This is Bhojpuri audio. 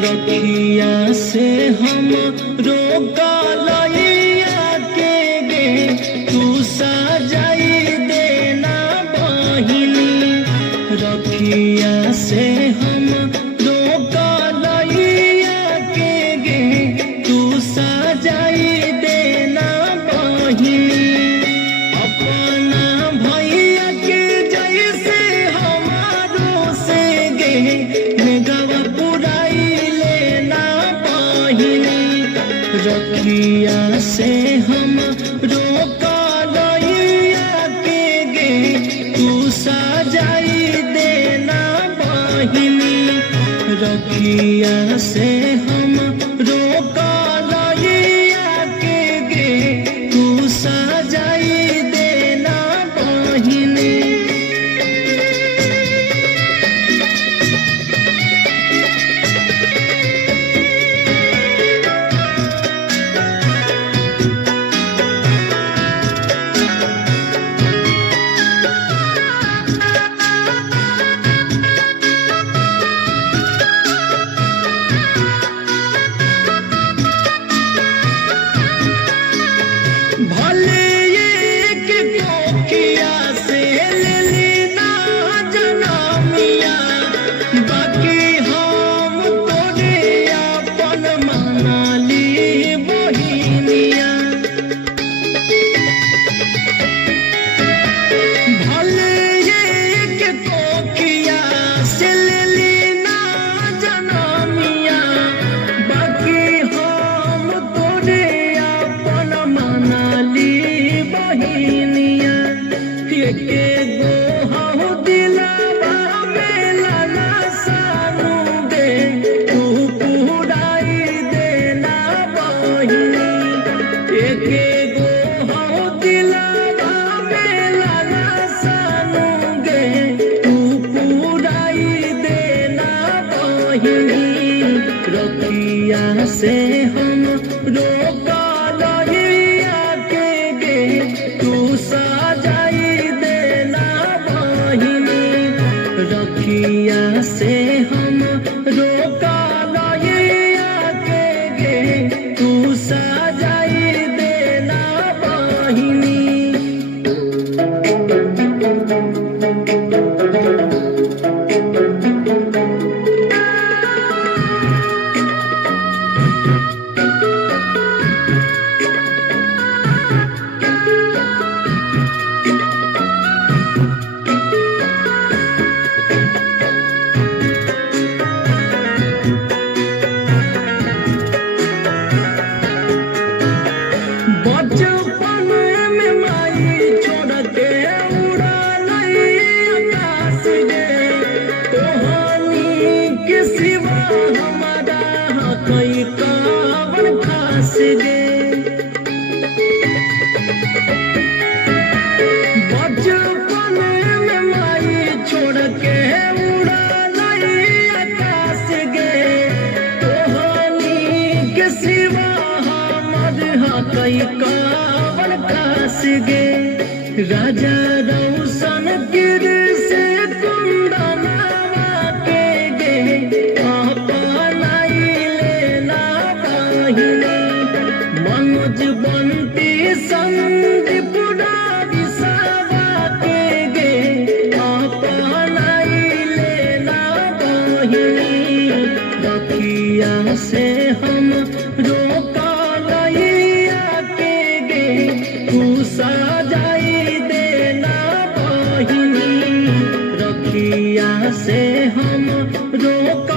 रखिया से हम रोका लइया के गे तू सजाई देना बहिनी। रखिया से हम रोका लइया के गे तू सजाई देना बहिनी। अपना भैया के जैसे हमारो से गे गवा पुराई लेना बहिनी। रखिया से हम रोका लइया के गे तू सजाई देना बहिनी। रखिया से हम रोका लइया के गे तू सजाई देना बहिनी। भले एक कोकिया से ले लेना जनमिया, बाकी हम तोरे अपन मनाली बहिनिया। भले एक कोकिया से ले लेना जनमिया, बाकी हम तोरे अपन मनाली बहिनिया। एके गो हौ दिलवा में लाला सानू दे तू पुराई देना बहिनी। एके गो हौ दिलवा में लाला सानू गे तू पुराई देना बहिनी। रखिया से हम रोका लइया के गे तू सजाई देना बहिनी। रखिया से हम रोका लइया के गे तू सजाई देना बहिनी। बचपन में माई छोड़ के उड़ालई आकाश गे, तोहनी के सिवा हमारा हकई कवन खास गे। बचपन में माई छोड़ के उड़ालई आकाश गे, तोहनी के सिवा हकई कवन खास गे। राजा रौशन गिर से कुंदनवा के गे अपनाई लेना बहिनी। मनोज बंटी संदीप दिशावा के गे अपनाई लेना बहिनी। रखिया से हम रोका लइया के गे तू सजाई देना बहिनी। रखिया से हम रोक